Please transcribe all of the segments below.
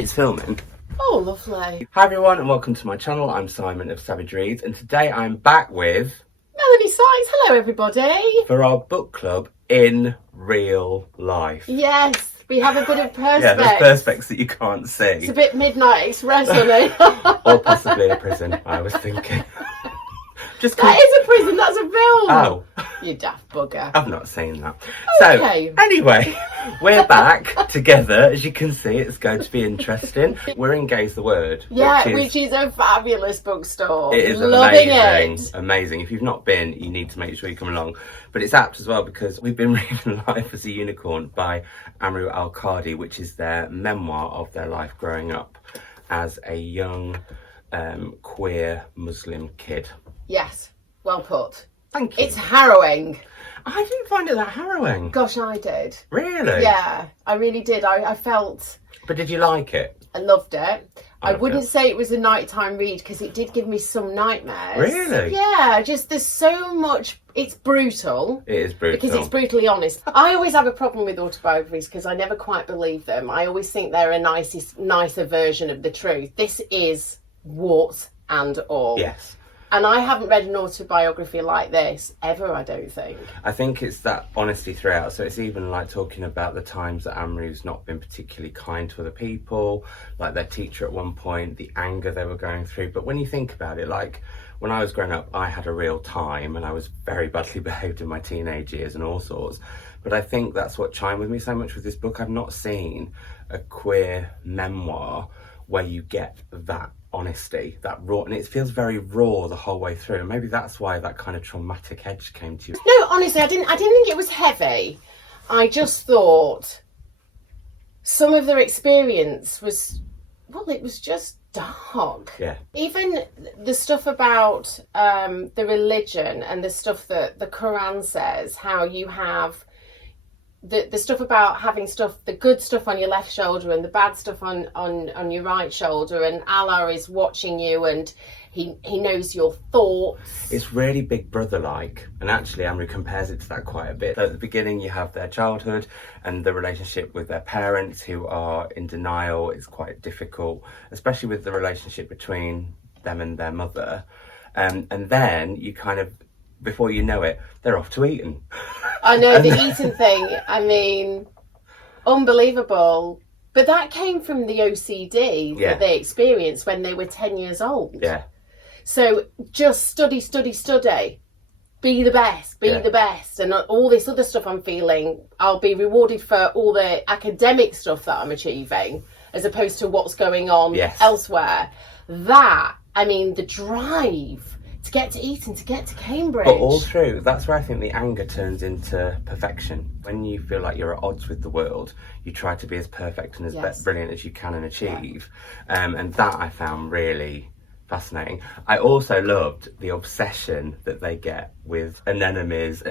It's filming. Oh, lovely. Hi everyone and welcome to my channel. I'm Simon of Savage Reads and today I'm back with Melanie Sykes. Hello, everybody. for our book club in real life. Yes, we have a bit of perspex. Yeah, there's perspex that you can't see. It's a bit Midnight Express, isn't it? Or possibly a prison, I was thinking. That is a prison, that's a film. Oh. You daft bugger. I've not seen that. Okay. So, anyway, we're back together. As you can see, it's going to be interesting. We're in Gaze the Word. Yeah, which is a fabulous bookstore. It is Loving amazing. it. Amazing. If you've not been, you need to make sure you come along. But it's apt as well because we've been reading Life as a Unicorn by Amrou Al-Kadhi, which is their memoir of their life growing up as a young queer Muslim kid. Yes, well put. Thank you. It's harrowing. I didn't find it that harrowing. Gosh, I did. Really? Yeah, I really did. I felt... But did you like it? I loved it. I loved wouldn't it. say it was a nighttime read because it did give me some nightmares. Really? Yeah, just there's so much. It's brutal. It is brutal. Because it's brutally honest. I always have a problem with autobiographies because I never quite believe them. I always think they're a nicer version of the truth. This is warts and all. Yes. And I haven't read an autobiography like this ever, I don't think. I think it's that honesty throughout. So it's even like talking about the times that Amrou's not been particularly kind to other people, like their teacher at one point, the anger they were going through. But when you think about it, like when I was growing up, I had a real time and I was very badly behaved in my teenage years and all sorts. But I think that's what chimed with me so much with this book. I've not seen a queer memoir where you get that honesty, that raw, and it feels very raw the whole way through. And maybe that's why that kind of traumatic edge came to you. No, honestly, I didn't think it was heavy. I just thought some of their experience was, well, it was just dark. Yeah. Even the stuff about the religion and the stuff that the Quran says, how you have the stuff about having the good stuff on your left shoulder and the bad stuff on your right shoulder, and Allah is watching you and he knows your thoughts. It's really Big Brother-like, and actually Amrou compares it to that quite a bit. So at the beginning you have their childhood and the relationship with their parents who are in denial. It's quite difficult, especially with the relationship between them and their mother. And then you kind of, before you know it, they're off to Eton. I know, the eating thing, I mean, unbelievable. But that came from the OCD that they experienced when they were 10 years old. Yeah. So just study. Be the best, the best. And all this other stuff I'm feeling, I'll be rewarded for all the academic stuff that I'm achieving, as opposed to what's going on elsewhere. That, I mean, the drive to get to Eton, to get to Cambridge. But all through, that's where I think the anger turns into perfection. When you feel like you're at odds with the world, you try to be as perfect and as brilliant as you can and achieve. And that I found really fascinating. I also loved the obsession that they get with anemones,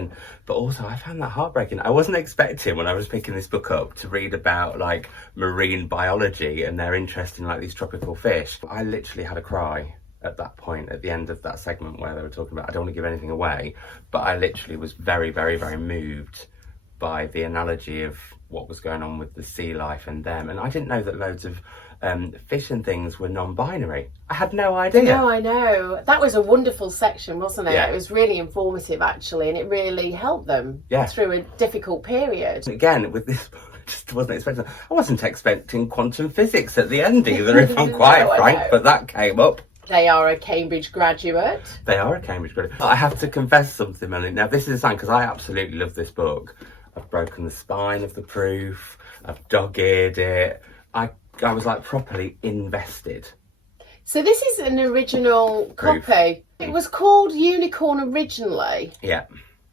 but also I found that heartbreaking. I wasn't expecting, when I was picking this book up, to read about like marine biology and their interest in like these tropical fish. I literally had a cry at that point, at the end of that segment where they were talking about, I don't want to give anything away, but I literally was very, very, very moved by the analogy of what was going on with the sea life and them. And I didn't know that loads of fish and things were non-binary. I had no idea. No, I know. That was a wonderful section, wasn't it? Yeah. It was really informative, actually, and it really helped them through a difficult period. Again, with this book, I just wasn't expecting. I wasn't expecting quantum physics at the end either, if I'm quite frank, but that came up. They are a Cambridge graduate. They are a Cambridge graduate. I have to confess something, Melanie. Now, this is a sign, because I absolutely love this book. I've broken the spine of the proof. I've dog-eared it. I was like properly invested. So this is an original copy. It was called Unicorn originally. Yeah.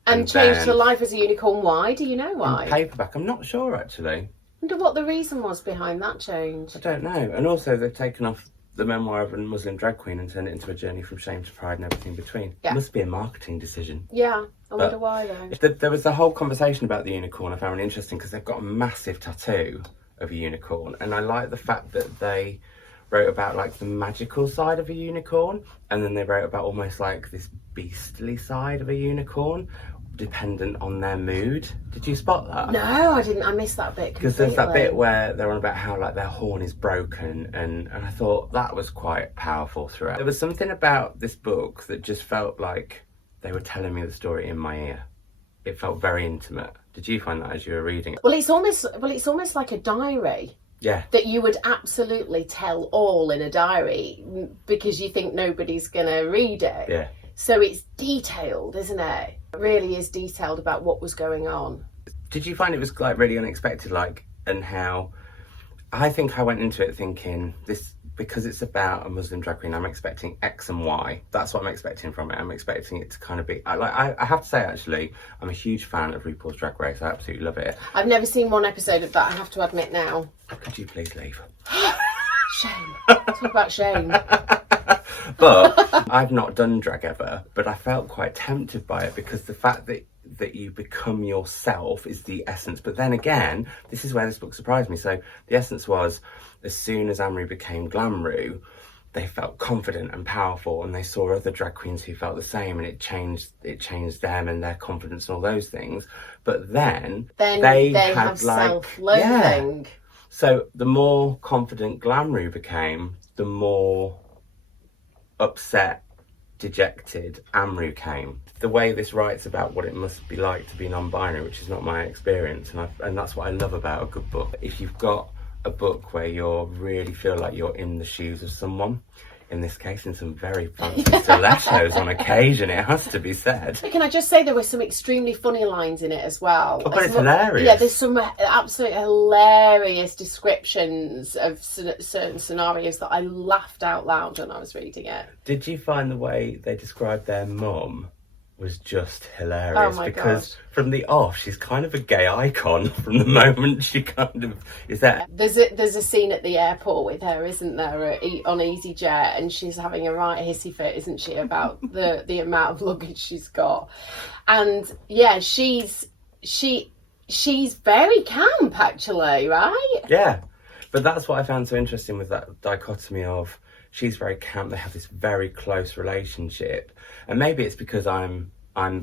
And changed to Life as a Unicorn. Why? Do you know why? Paperback. I'm not sure, actually. I wonder what the reason was behind that change. I don't know. And also, they've taken off the memoir of a Muslim drag queen and turned it into a journey from shame to pride and everything between. Yeah. It must be a marketing decision. Yeah, I wonder why though. There was a whole conversation about the unicorn I found really interesting, because they've got a massive tattoo of a unicorn, and I like the fact that they wrote about like the magical side of a unicorn, and then they wrote about almost like this beastly side of a unicorn, dependent on their mood. Did you spot that? No, I didn't. I missed that bit because there's that bit where they're on about how like their horn is broken, and I thought that was quite powerful throughout. There was something about this book that just felt like they were telling me the story in my ear. It felt very intimate. Did you find that as you were reading it? Well, it's almost like a diary. Yeah. That you would absolutely tell all in a diary because you think nobody's going to read it. Yeah. So it's detailed, isn't it? It really is detailed about what was going on. Did you find it was like really unexpected, like, and how I think I went into it thinking this, because it's about a Muslim drag queen, I'm expecting X and Y. That's what I'm expecting from it. I'm expecting it to kind of be, I have to say actually, I'm a huge fan of RuPaul's Drag Race. I absolutely love it. I've never seen one episode of that, I have to admit now. Could you please leave? Shame. Talk about shame. But I've not done drag ever, but I felt quite tempted by it because the fact that you become yourself is the essence. But then again, this is where this book surprised me. So the essence was, as soon as Amrou became Glamrou, they felt confident and powerful, and they saw other drag queens who felt the same, and it changed them and their confidence and all those things. But then they have like self-loathing. Yeah. So the more confident Glamrou became, the more upset, dejected Amrou came. The way this writes about what it must be like to be non-binary, which is not my experience, and that's what I love about a good book. If you've got a book where you really feel like you're in the shoes of someone, in this case in some very fancy stilettos on occasion, it has to be said. Can I just say there were some extremely funny lines in it as well. Oh, but it's hilarious. Yeah, there's some absolutely hilarious descriptions of certain scenarios that I laughed out loud when I was reading it. Did you find the way they described their mum was just hilarious? Oh my because gosh. From the off, she's kind of a gay icon from the moment she kind of is there. There's a scene at the airport with her, isn't there, on EasyJet, and she's having a right hissy fit, isn't she, about the amount of luggage she's got. And yeah, she's very camp actually, right? Yeah, but that's what I found so interesting with that dichotomy of she's very camp, they have this very close relationship, and maybe it's because I'm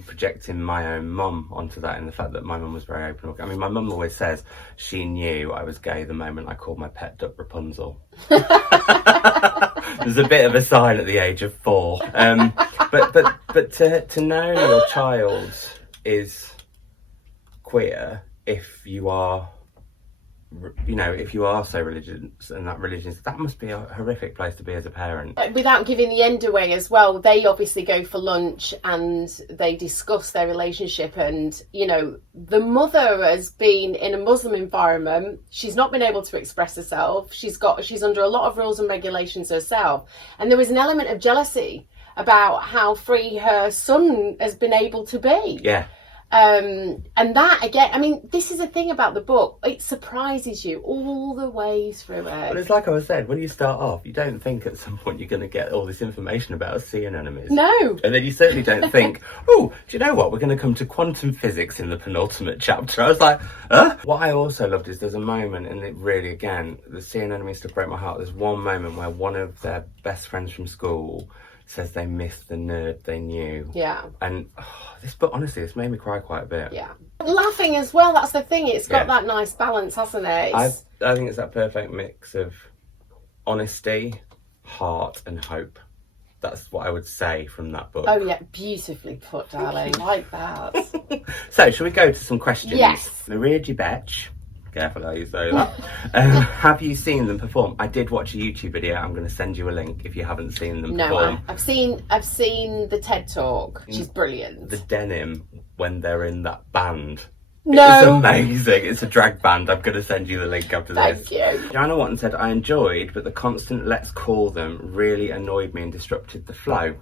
projecting my own mum onto that, in the fact that my mum was very open. I mean, my mum always says she knew I was gay the moment I called my pet duck Rapunzel. There's a bit of a sign at the age of 4. But to know your child is queer, if you are, you know, if you are so religious, and that must be a horrific place to be as a parent. Without giving the end away as well, they obviously go for lunch and they discuss their relationship, and you know, the mother has been in a Muslim environment, she's not been able to express herself, she's under a lot of rules and regulations herself, and there was an element of jealousy about how free her son has been able to be. Yeah. And that again, I mean, this is the thing about the book, it surprises you all the way through it. Well, it's like I was saying, when you start off, you don't think at some point you're going to get all this information about sea anemones. No. And then you certainly don't think, oh, do you know what, we're going to come to quantum physics in the penultimate chapter. I was like, huh? What I also loved is there's a moment, and it really, again, the sea anemone stuff broke my heart. There's one moment where one of their best friends from school says they missed the nerd they knew. Yeah. And this book, honestly, it's made me cry quite a bit. Yeah. Laughing as well, that's the thing. It's got that nice balance, hasn't it? I think it's that perfect mix of honesty, heart and hope. That's what I would say from that book. Oh yeah, beautifully put, darling. I like that. So, shall we go to some questions? Yes. Maria Gibetch, careful how you say that. Have you seen them perform? I did watch a YouTube video. I'm going to send you a link if you haven't seen them perform. I've seen the TED Talk. She's brilliant. The denim when they're in that band. No. It's amazing. It's a drag band. I'm going to send you the link after this. Thank you. Joanna Watton said, I enjoyed, but the constant let's call them really annoyed me and disrupted the flow.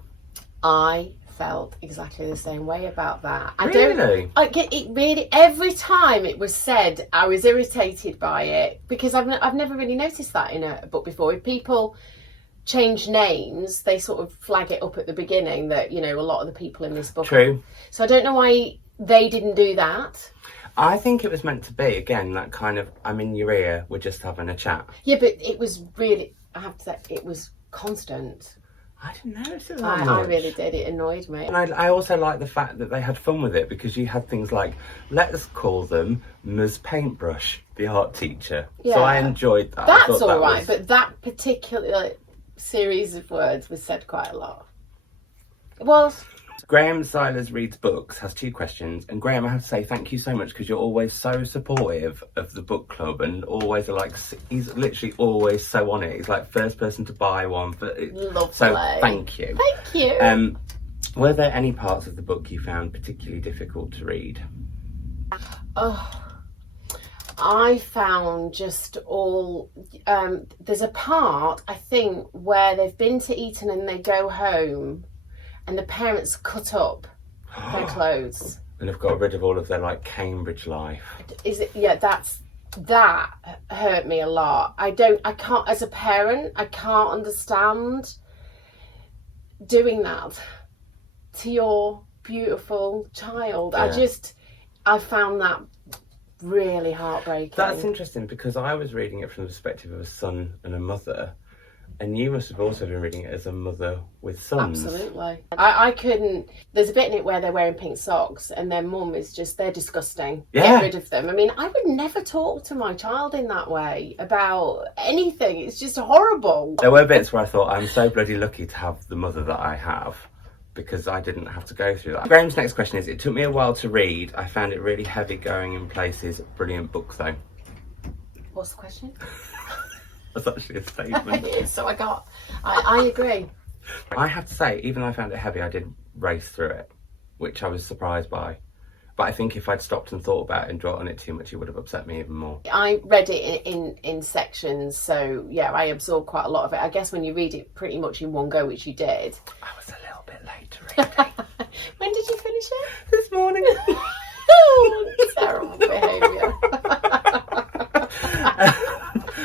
I felt exactly the same way about that. Really? It really, every time it was said, I was irritated by it, because I've never really noticed that in a book before. If people change names, they sort of flag it up at the beginning that, you know, a lot of the people in this book. True. So I don't know why they didn't do that. I think it was meant to be, again, that kind of, I'm in your ear, we're just having a chat. Yeah, but it was really, I have to say, it was constant. I didn't notice it that I much. really did. It annoyed me. And I also like the fact that they had fun with it, because you had things like, let's call them Ms. Paintbrush, the art teacher. Yeah. So I enjoyed that. That's all right, but that particular series of words was said quite a lot. It was. Graham Silas Reads Books has 2 questions, and Graham, I have to say thank you so much, because you're always so supportive of the book club, and always like, he's literally always so on it. He's like first person to buy one. Lovely. So thank you. Thank you. Were there any parts of the book you found particularly difficult to read? Oh, I found just all. There's a part, I think, where they've been to Eton and they go home, and the parents cut up their clothes and have got rid of all of their like Cambridge life. Is it? Yeah, that hurt me a lot. I can't, as a parent, I can't understand doing that to your beautiful child. Yeah. I found that really heartbreaking. That's interesting, because I was reading it from the perspective of a son and a mother, and you must have also been reading it as a mother with sons. Absolutely. I couldn't. There's a bit in it where they're wearing pink socks and their mum is just, they're disgusting. Yeah. Get rid of them. I mean, I would never talk to my child in that way about anything. It's just horrible. There were bits where I thought, I'm so bloody lucky to have the mother that I have, because I didn't have to go through that. Graham's next question is, it took me a while to read. I found it really heavy going in places. Brilliant book though. What's the question? That's actually a statement. So I agree. I have to say, even though I found it heavy, I did race through it, which I was surprised by. But I think if I'd stopped and thought about it and dwelt on it too much, it would have upset me even more. I read it in sections, so yeah, I absorbed quite a lot of it. I guess when you read it pretty much in one go, which you did. I was a little bit late to read it. When did you finish it? This morning. Terrible behaviour.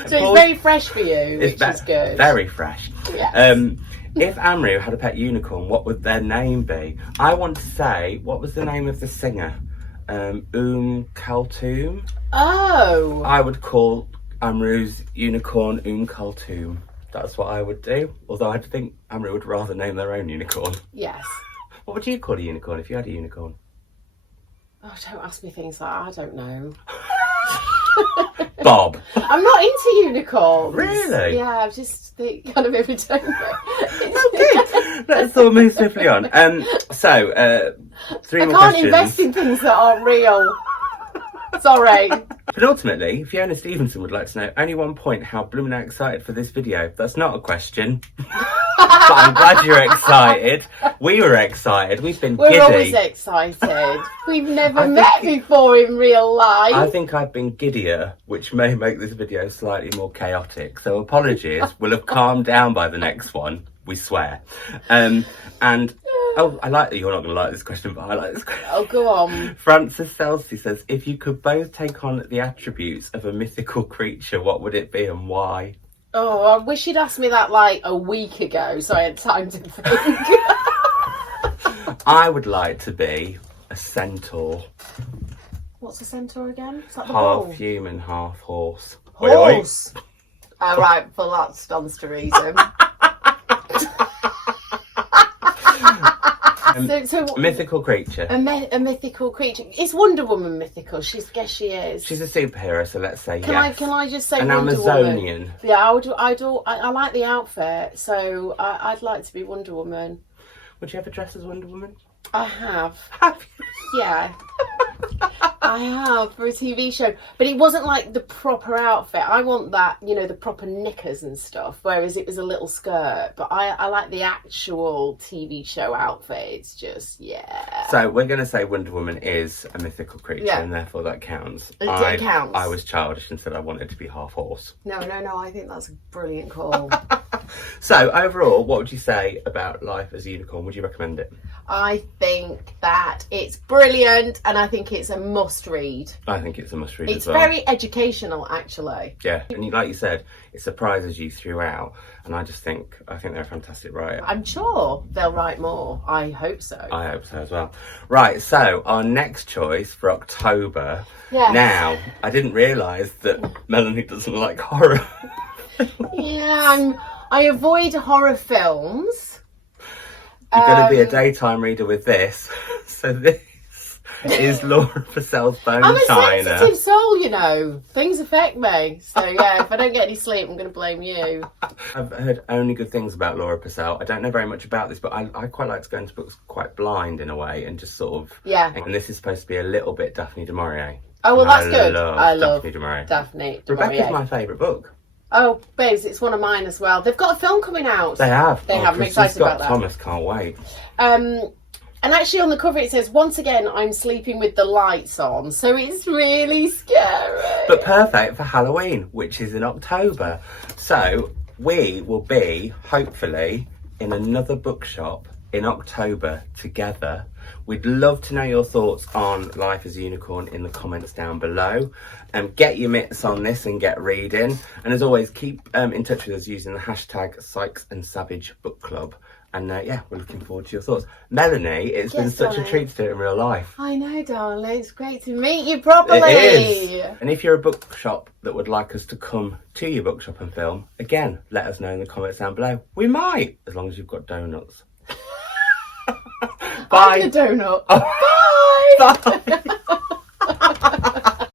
So it's very fresh for you, which is good. Very fresh. Yes. If Amrou had a pet unicorn, what would their name be? I want to say, what was the name of the singer? Kulthum. Oh. I would call Amrou's unicorn Kulthum. That's what I would do. Although I think Amrou would rather name their own unicorn. Yes. What would you call a unicorn if you had a unicorn? Oh, don't ask me things like that. I don't know. Bob. I'm not into unicorns. Really? Yeah, I've just, they kind of irritate me. Okay, let's all move swiftly on. So, 3 more questions. I can't invest in things that aren't real. Sorry. But ultimately, Fiona Stevenson would like to know, only 1 point, how blooming excited for this video. That's not a question. But I'm glad you're excited. We were excited. We've been giddy. We're always excited. We've never met before in real life. I think I've been giddier, which may make this video slightly more chaotic. So apologies. We'll have calmed down by the next one. We swear. And oh, I like that you're not going to like this question, but I like this question. Oh, go on. Francis Selsey says, if you could both take on the attributes of a mythical creature, what would it be and why? Oh, I wish you'd asked me that like a week ago, so I had time to think. I would like to be a centaur. What's a centaur again? Is that the Half bull? human, half horse. Horse. Oh, right, well that stands to reason. So mythical creature. A mythical creature. Is Wonder Woman mythical? Guess she is. She's a superhero, so let's say Can I just say an Wonder Amazonian? Woman? Yeah, I like the outfit, so I'd like to be Wonder Woman. Would you ever dress as Wonder Woman? I have. Have you? Yeah. I have, for a TV show. But it wasn't like the proper outfit. I want that, the proper knickers and stuff, whereas it was a little skirt. But I like the actual TV show outfit. It's just, yeah. So we're going to say Wonder Woman is a mythical creature, Yeah. and therefore that counts. It counts. I was childish and said I wanted to be half horse. No, I think that's a brilliant call. So overall, what would you say about life as a unicorn? Would you recommend it? I think that it's brilliant, and I think it's a must read. I think it's a must read as It's well. very educational, actually. Yeah, and like you said, it surprises you throughout, and I think they're a fantastic writer. I'm sure they'll write more. I hope so. I hope so as well. Right, so our next choice for October. Yes. Now, I didn't realise that Melanie doesn't like horror. Yeah, I avoid horror films. You're going to be a daytime reader with this. So this is Laura Purcell's Bone I'm a China. sensitive soul, you know. Things affect me. So yeah, if I don't get any sleep, I'm going to blame you. I've heard only good things about Laura Purcell. I don't know very much about this, but I quite like to go into books quite blind in a way and just sort of... Yeah. And this is supposed to be a little bit Daphne du Maurier. Oh, well, that's good. I love Daphne du Maurier. Daphne du Maurier. Rebecca's my favourite book. Oh, babes, it's one of mine as well. They've got a film coming out. They have. They have. I'm excited about that. Thomas, can't wait. And actually on the cover it says, once again, I'm sleeping with the lights on. So it's really scary. But perfect for Halloween, which is in October. So we will be, hopefully, in another bookshop in October together. We'd love to know your thoughts on Life as a Unicorn in the comments down below. Get your mitts on this and get reading. And as always, keep in touch with us using the hashtag Sykes and Savidge Book Club. And yeah, we're looking forward to your thoughts. Melanie, it's been such a treat to do it in real life. I know, darling. It's great to meet you properly. It is. And if you're a bookshop that would like us to come to your bookshop and film, again, let us know in the comments down below. We might, as long as you've got donuts. Bye. I'm the donut. Bye. Bye.